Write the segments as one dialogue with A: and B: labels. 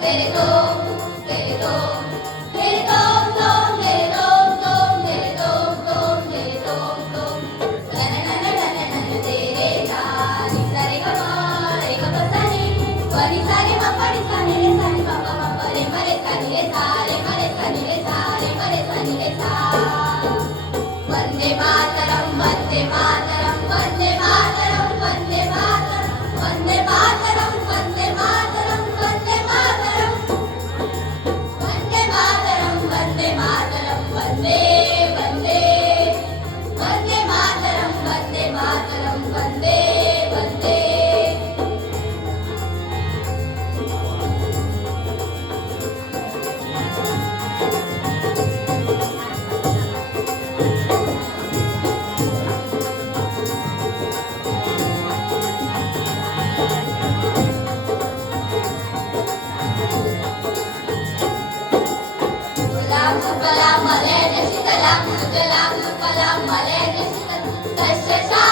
A: Let it go. This is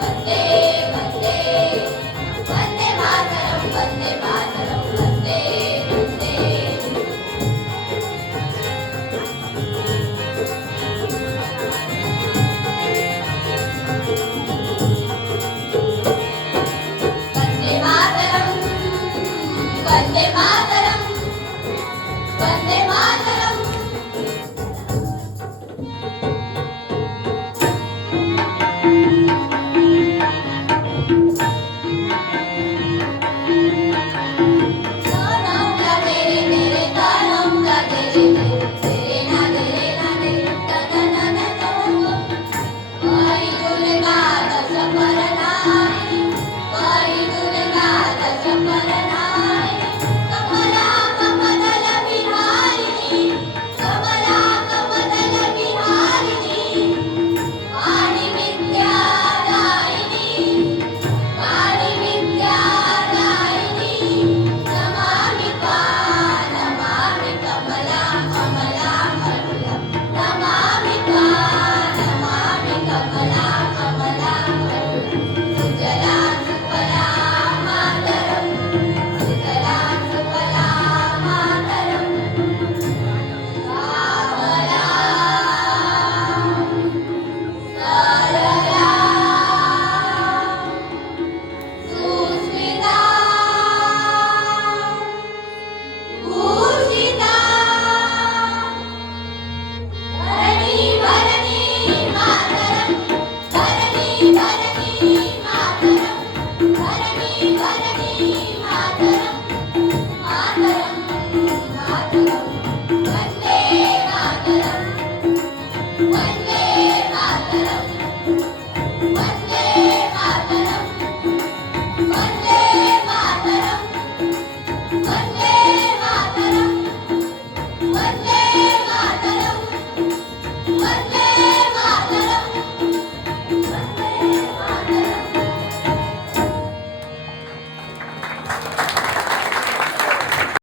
A: Sunday.